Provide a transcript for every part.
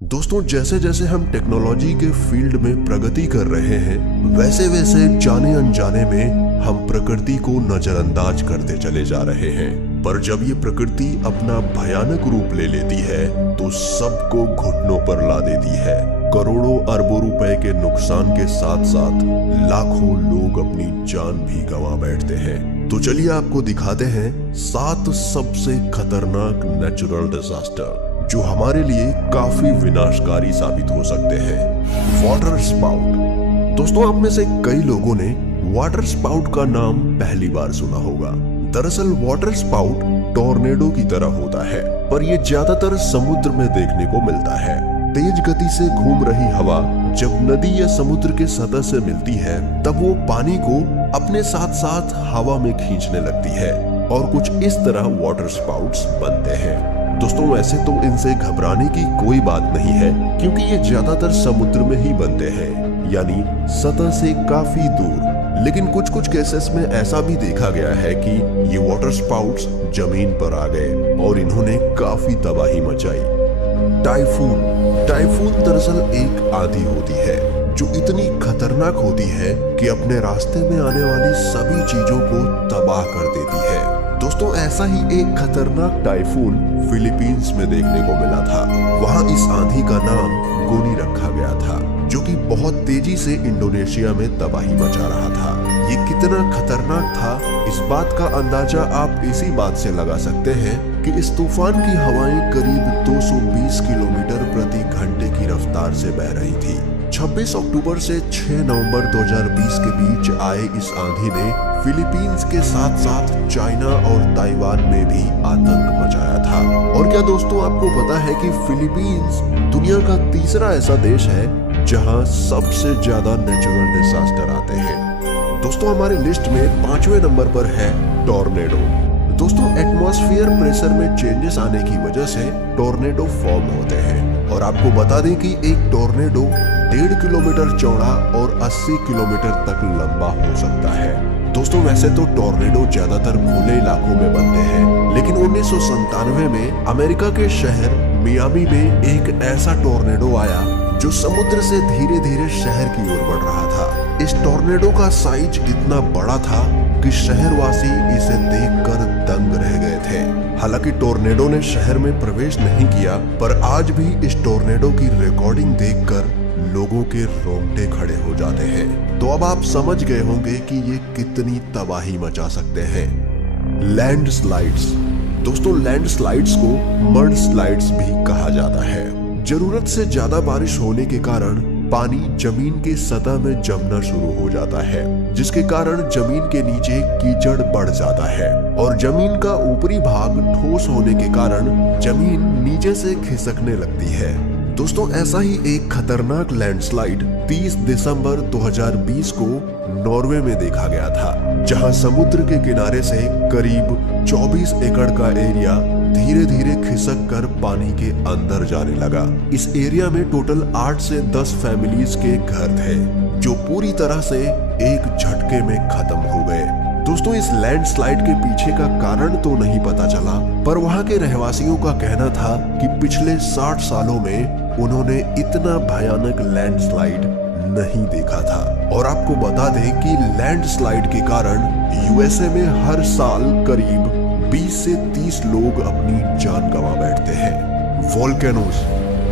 दोस्तों, जैसे जैसे हम टेक्नोलॉजी के फील्ड में प्रगति कर रहे हैं, वैसे वैसे जाने अनजाने में हम प्रकृति को नजरअंदाज करते चले जा रहे हैं। पर जब ये प्रकृति अपना भयानक रूप ले लेती है तो सबको घुटनों पर ला देती है। करोड़ों अरबों रुपए के नुकसान के साथ साथ लाखों लोग अपनी जान भी गंवा बैठते हैं। तो चलिए आपको दिखाते हैं 7 सबसे खतरनाक नेचुरल डिजास्टर जो हमारे लिए काफी विनाशकारी साबित हो सकते हैं। Water spout. दोस्तों, आप में से कई लोगों ने वाटर स्पाउट का नाम पहली बार सुना होगा। दरअसल वाटर स्पाउट टॉर्नेडो की तरह होता है, पर यह ज्यादातर समुद्र में देखने को मिलता है। तेज गति से घूम रही हवा जब नदी या समुद्र के सतह से मिलती है, तब वो पानी को अपने साथ साथ हवा में खींचने लगती है और कुछ इस तरह वाटर स्पाउट्स बनते हैं। दोस्तों, वैसे तो इनसे घबराने की कोई बात नहीं है, क्योंकि ये ज्यादातर समुद्र में ही बनते हैं, यानी सतह से काफी दूर। लेकिन कुछ कुछ केसेस में ऐसा भी देखा गया है कि ये वाटर स्पाउट्स जमीन पर आ गए और इन्होंने काफी तबाही मचाई। टाइफून दरअसल एक आंधी होती है जो इतनी खतरनाक होती है कि अपने रास्ते में आने वाली सभी चीजों को तबाह कर देती है। दोस्तों, ऐसा ही एक खतरनाक टाइफून फिलीपींस में देखने को मिला था। वहां इस आंधी का नाम गोनी रखा गया था, जो कि बहुत तेजी से इंडोनेशिया में तबाही मचा रहा था। ये कितना खतरनाक था, इस बात का अंदाजा आप इसी बात से लगा सकते हैं कि इस तूफान की हवाएं करीब 220 किलोमीटर प्रति घंटे की रफ्तार से बह रही थी। 26 अक्टूबर से 6 नवंबर 2020 के बीच आए इस आंधी ने फिलीपींस के साथ साथ चाइना और ताइवान में भी आतंक मचाया था। और क्या दोस्तों, आपको पता है कि फिलीपींस दुनिया का तीसरा ऐसा देश है जहां सबसे ज्यादा नेचुरल डिजास्टर आते हैं। दोस्तों, हमारे लिस्ट में 5वें नंबर पर है टॉर्नेडो। दोस्तों, एटमॉस्फेयर प्रेशर में चेंजेस आने की वजह से टॉर्नेडो फॉर्म होते हैं। और आपको बता दें कि एक टॉर्नेडो 1.5 किलोमीटर चौड़ा और 80 किलोमीटर तक लंबा हो सकता है। दोस्तों, वैसे तो टॉर्नेडो ज्यादातर खुले इलाकों में बनते हैं, लेकिन 1997 में अमेरिका के शहर मियामी में एक ऐसा टॉर्नेडो आया जो समुद्र से धीरे धीरे शहर की ओर बढ़ रहा था। इस टॉर्नेडो का साइज इतना बड़ा था कि शहरवासी इसे देखकर दंग रह गए थे। हालांकि टॉर्नेडो ने शहर में प्रवेश नहीं किया, पर आज भी इस टॉर्नेडो की रिकॉर्डिंग देखकर लोगों के रोंगटे खड़े हो जाते हैं। तो अब आप समझ गए होंगे कि ये कितनी तबाही मचा सकते हैं। लैंडस्लाइड्स। दोस्तों, लैंडस्लाइड्स को मड स्लाइड्स भी कहा जाता है। जरूरत से ज्यादा बारिश होने के कारण पानी जमीन के सतह में जमना शुरू हो जाता है, जिसके कारण जमीन के नीचे कीचड़ बढ़ जाता है और जमीन का ऊपरी भाग ठोस होने के कारण जमीन नीचे से खिसकने लगती है। दोस्तों, ऐसा ही एक खतरनाक लैंडस्लाइड 30 दिसंबर 2020 को नॉर्वे में देखा गया था, जहां समुद्र के किनारे से करीब 24 एकड़ का एरिया धीरे धीरे खिसक कर पानी के अंदर जाने लगा। इस एरिया में टोटल 8 से 10 फैमिलीज के घर थे, जो पूरी तरह से एक झटके में खत्म हो गए। दोस्तों, इस लैंडस्लाइड के पीछे का कारण तो नहीं पता चला, पर वहां के रहवासियों का कहना था कि पिछले 60 सालों में उन्होंने इतना भयानक लैंडस्लाइड नहीं देखा था। और आपको बता दें कि लैंडस्लाइड के कारण यूएसए में हर साल करीब 20 से 30 लोग अपनी जान गंवा बैठते हैं। वोल्केनोस।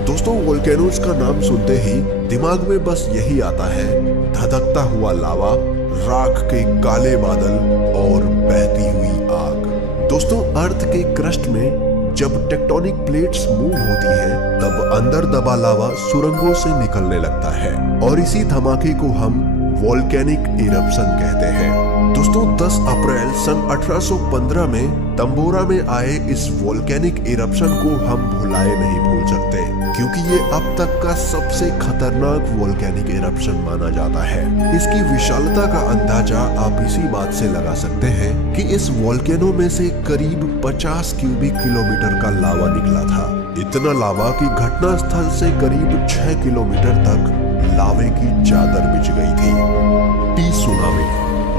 दोस्तों, वोल्केनोस का नाम सुनते ही दिमाग में बस यही आता है, धधकता हुआ लावा, राख के काले बादल और बहती हुई आग। दोस्तों, अर्थ के क्रस्ट में जब टेक्टोनिक प्लेट्स मूव होती हैं, तब अंदर दबा लावा सुरंगों से निकलने लगता है और इसी धमाके को हम वोल्केनिक इरप्शन कहते हैं। दोस्तों, 10 अप्रैल सन 1815 में तंबोरा में आए इस वोल्केनिक इरप्शन को हम भुलाए नहीं भूल सकते, क्योंकि ये अब तक का सबसे खतरनाक वोल्केनिक इरप्शन माना जाता है। इसकी विशालता का अंदाजा आप इसी बात से लगा सकते हैं कि इस वोल्केनो में से करीब 50 क्यूबिक किलोमीटर का लावा निकला था। इतना लावा कि घटना स्थल से करीब 6 किलोमीटर तक लावे की चादर बिछ गई थी। T tsunami.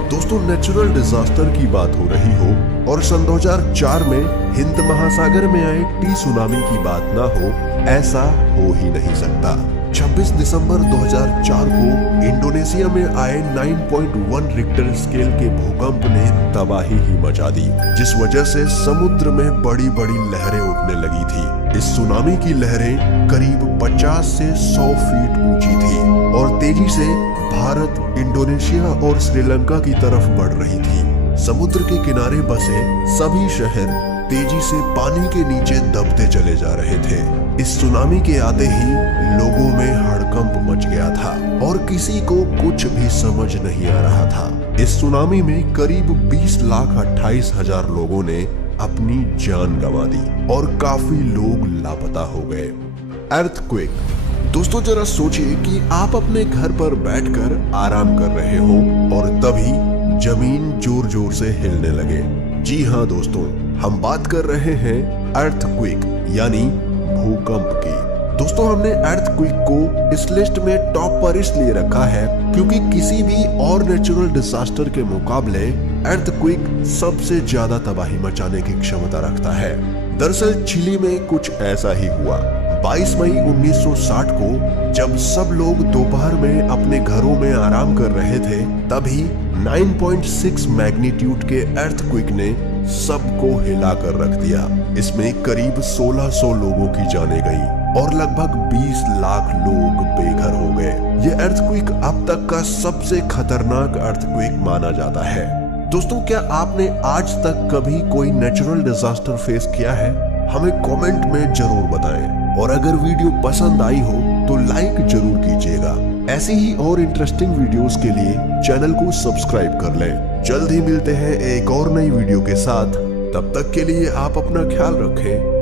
दोस्तों नेचुरल डिजास्टर की बात हो रही हो और सन 2004 में हिंद महासागर में आए सुनामी की बात ना हो, ऐसा हो ही नहीं सकता। 26 दिसंबर 2004 को इंडोनेशिया में आए 9.1 रिक्टर स्केल के भूकंप ने तबाही ही मचा दी, जिस वजह से समुद्र में बड़ी बड़ी लहरें उठने लगी थी। इस सुनामी की लहरें करीब 50 से 100 फीट ऊंची थी और तेजी से भारत, इंडोनेशिया और श्रीलंका की तरफ बढ़ रही थी। समुद्र के किनारे बसे सभी शहर तेजी से पानी के नीचे दबते चले जा रहे थे। इस सुनामी के आते ही लोगों में हड़कंप मच गया था और किसी को कुछ भी समझ नहीं आ रहा था। इस सुनामी में करीब 20,28,000 लोगों ने अपनी जान गंवा दी और काफी लोग लापता हो गए। अर्थक्वेक। दोस्तों जरा सोचिए कि आप अपने घर पर बैठकर आराम कर रहे हो और तभी जमीन जोर जोर से हिलने लगे। जी हाँ दोस्तों, हम बात कर रहे हैं अर्थक्वेक यानी भूकंप की। दोस्तों हमने अर्थक्वेक को इस लिस्ट में टॉप पर इसलिए रखा है क्योंकि किसी भी और नेचुरल डिजास्टर के मुकाबले अर्थक्वेक सबसे ज्यादा तबाही मचाने की क्षमता रखता है। दरअसल चिली में कुछ ऐसा ही हुआ। 22 मई 1960 को जब सब लोग दोपहर में अपने घरों में आराम कर रहे थे, तभी 9.6 मैग्नीट्यूड के अर्थक्वेक ने सबको हिला कर रख दिया। इसमें करीब 1600 लोगों की जानें गई और लगभग 20 लाख लोग बेघर हो गए। यह अर्थक्वेक अब तक का सबसे खतरनाक अर्थक्वेक माना जाता है। दोस्तों क्या आपने आज तक कभी कोई नेचुरल डिजास्टर फेस किया है? हमें कमेंट में जरूर बताएं और अगर वीडियो पसंद आई हो तो लाइक जरूर कीजिएगा। ऐसी ही और इंटरेस्टिंग वीडियोस के लिए चैनल को सब्सक्राइब कर लें। जल्द ही मिलते हैं एक और नई वीडियो के साथ। तब तक के लिए आप अपना ख्याल रखें।